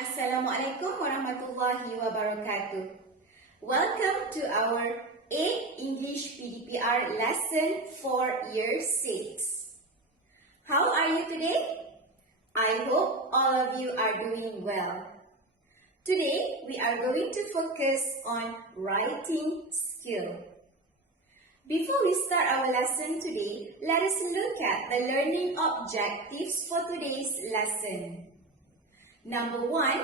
Assalamualaikum warahmatullahi wabarakatuh. Welcome to our 8th English PDPR lesson for year 6. How are you today? I hope all of you are doing well. Today we are going to focus on writing skill. Before we start our lesson today, let us look at the learning objectives for today's lesson. Number 1,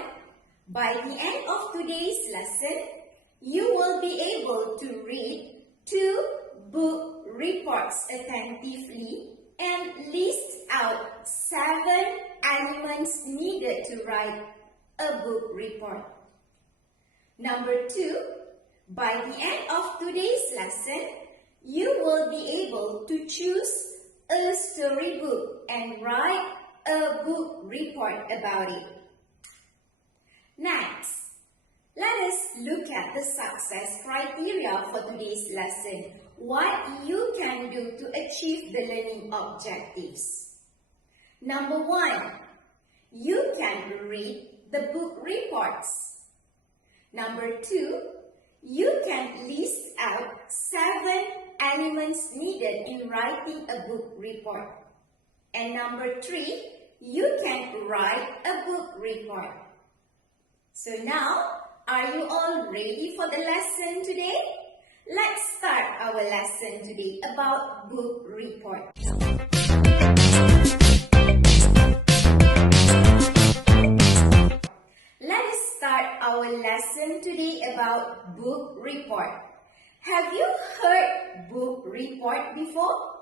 by the end of today's lesson, you will be able to read 2 book reports attentively and list out 7 elements needed to write a book report. Number 2, by the end of today's lesson, you will be able to choose a storybook and write a book report about it. Next, let us look at the success criteria for today's lesson. What you can do to achieve the learning objectives. Number 1, you can read the book reports. Number 2, you can list out 7 elements needed in writing a book report. And number 3, you can write a book report. So now, are you all ready for the lesson today? Let's start our lesson today about book report. Let us start our lesson today about book report. Have you heard book report before?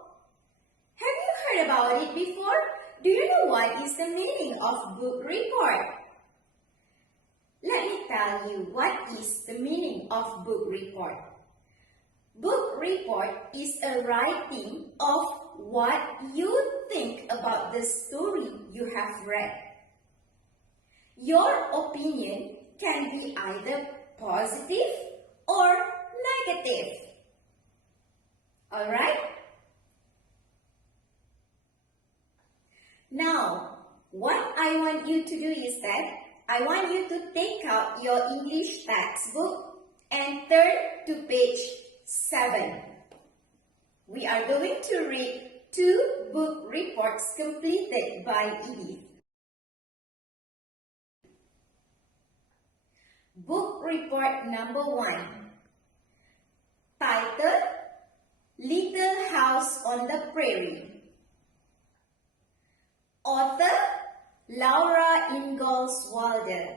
Have you heard about it before? Do you know what is the meaning of book report? Let me tell you what is the meaning of book report. Book report is a writing of what you think about the story you have read. Your opinion can be either positive or negative. Alright? Now, what I want you to do is that I want you to take out your English textbook and turn to page 7. We are going to read 2 book reports completed by Edith. Book report number 1. Title, Little House on the Prairie. Author, Laura Ingalls Wilder.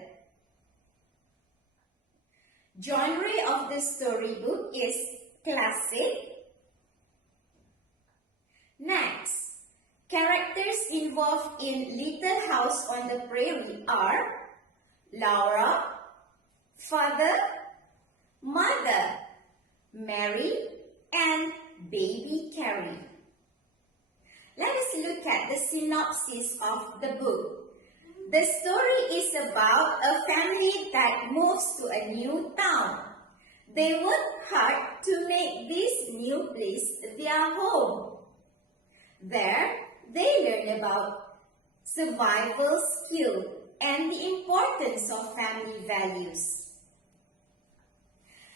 Genre of the storybook is classic. Next, characters involved in Little House on the Prairie are Laura, father, mother, Mary, and baby Carrie. Let us look at the synopsis of the book. The story is about a family that moves to a new town. They work hard to make this new place their home. There, they learn about survival skill and the importance of family values.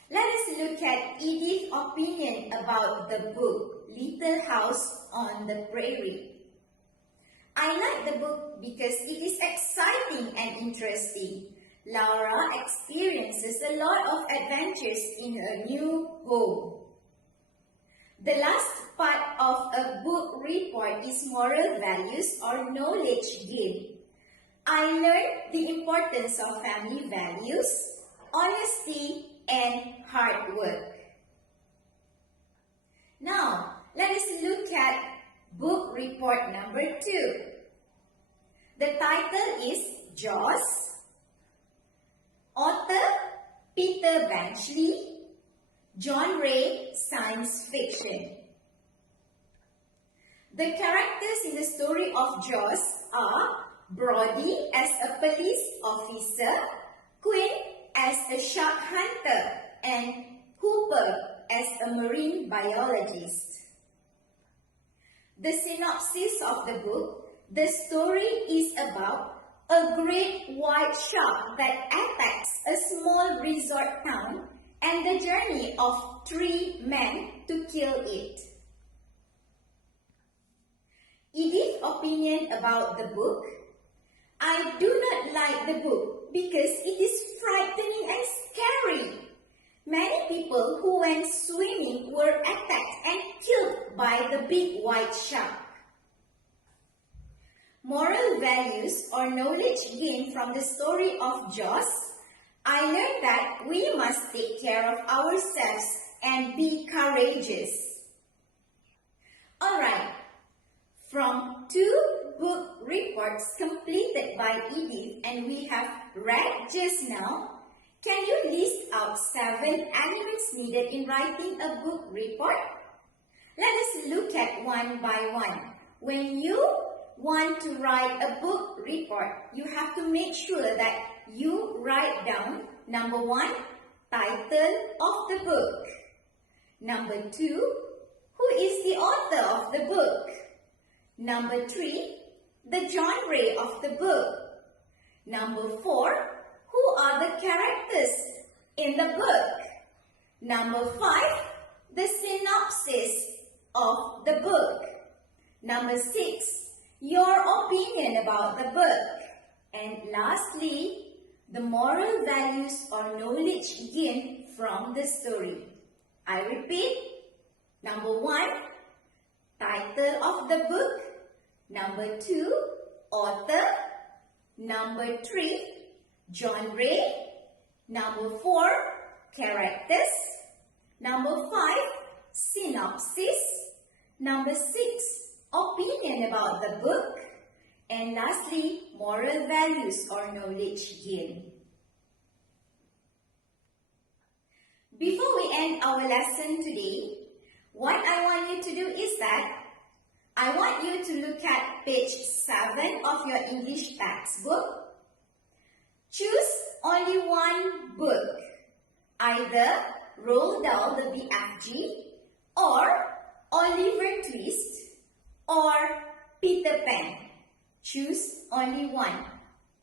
Let us look at Edith's opinion about the book, Little House on the Prairie. I like the book because it is exciting and interesting. Laura experiences a lot of adventures in her new home. The last part of a book report is moral values or knowledge gain. I learned the importance of family values, honesty, and hard work. Now, let us look at book report number 2. The title is Jaws. Author, Peter Benchley. Genre, science fiction. The characters in the story of Jaws are Brody as a police officer, Quinn as a shark hunter, and Hooper as a marine biologist. The synopsis of the book, the story is about a great white shark that attacks a small resort town and the journey of 3 men to kill it. Edith's opinion about the book. I do not like the book because it is frightening and scary. Many people who went swimming were attacked and killed by the big white shark. Moral values or knowledge gained from the story of Jaws. I learned that we must take care of ourselves and be courageous. Alright, from 2 book reports completed by Edith and we have read just now, can you list out 7 elements needed in writing a book report? Let us look at one by one. When you want to write a book report, you have to make sure that you write down number 1, title of the book. Number 2, who is the author of the book? Number 3, the genre of the book. Number 4, who are the characters in the book? Number 5, the synopsis of the book. Number 6, your opinion about the book. And lastly, the moral values or knowledge gained from the story. I repeat, number 1, title of the book. Number 2, author. Number 3, genre. Number 4, characters. Number 5, synopsis. Number 6, opinion about the book. And lastly, moral values or knowledge gained. Before we end our lesson today, what I want you to do is that I want you to look at page 7 of your English textbook. Choose only one book, either Roald Dahl the BFG or Oliver Twist or Peter Pan. Choose only one.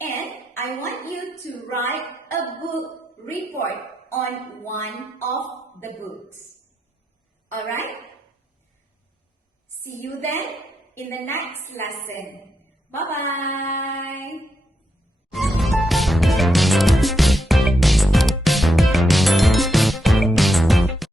And I want you to write a book report on one of the books. Alright? See you then in the next lesson. Bye-bye.